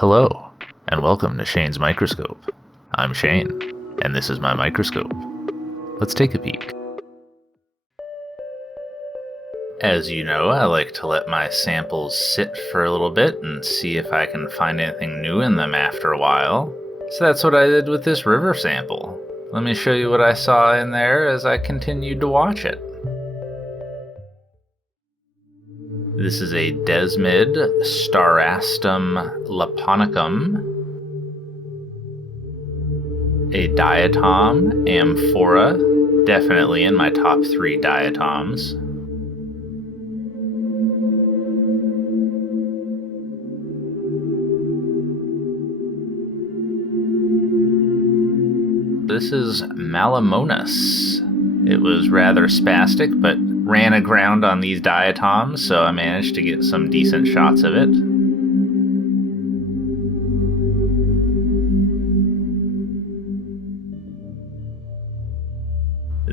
Hello, and welcome to Shane's Microscope. I'm Shane, and this is my microscope. Let's take a peek. As you know, I like to let my samples sit for a little bit and see if I can find anything new in them after a while. So that's what I did with this river sample. Let me show you what I saw in there as I continued to watch it. This is a Desmid Starastum laponicum, a diatom amphora, definitely in my top 3 diatoms. This is Malamonas. It was rather spastic, but ran aground on these diatoms, so I managed to get some decent shots of it.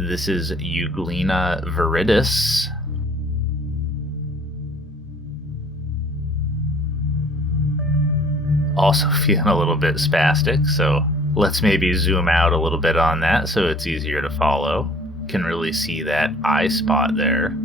This is Euglena viridis. Also feeling a little bit spastic, so let's maybe zoom out a little bit on that so it's easier to follow. Can really see that eye spot there.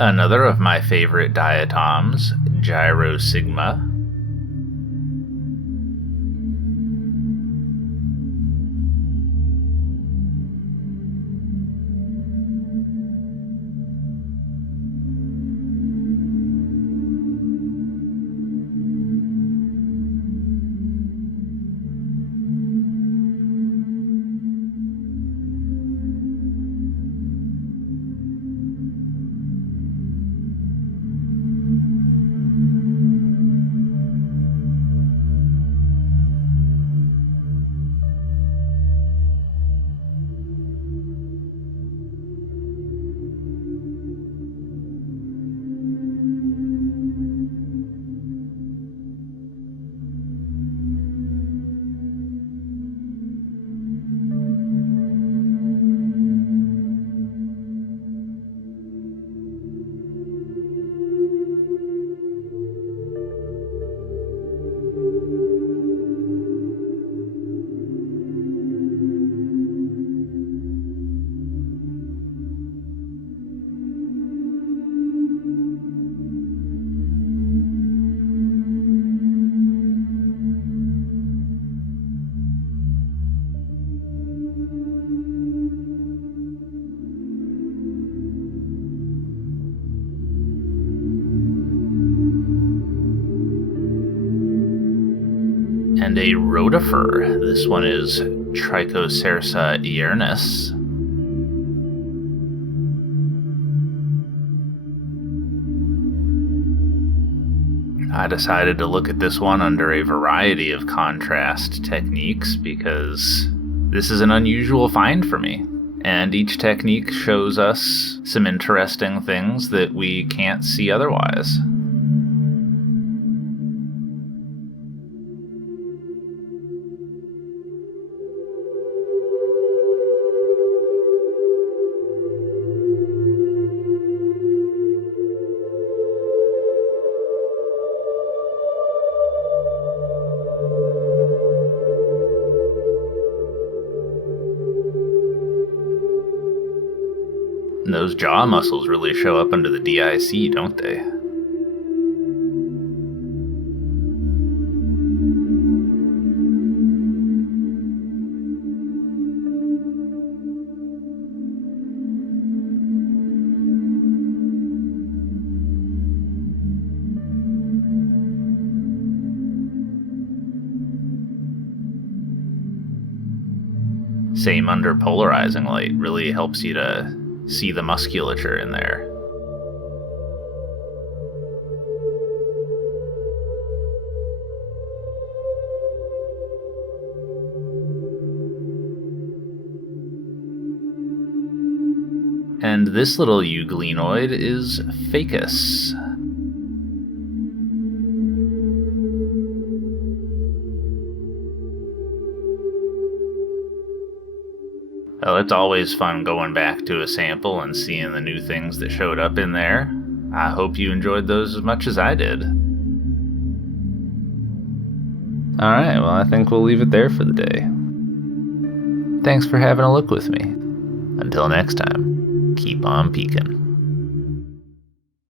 Another of my favorite diatoms, Gyrosigma. And a rotifer. This one is Trichocersa earnis. I decided to look at this one under a variety of contrast techniques because this is an unusual find for me. And each technique shows us some interesting things that we can't see otherwise. Those jaw muscles really show up under the DIC, don't they? Same under polarizing light, really helps you to see the musculature in there. And this little euglenoid is Facus. Well, it's always fun going back to a sample and seeing the new things that showed up in there. I hope you enjoyed those as much as I did. Alright, well, I think we'll leave it there for the day. Thanks for having a look with me. Until next time, keep on peeking.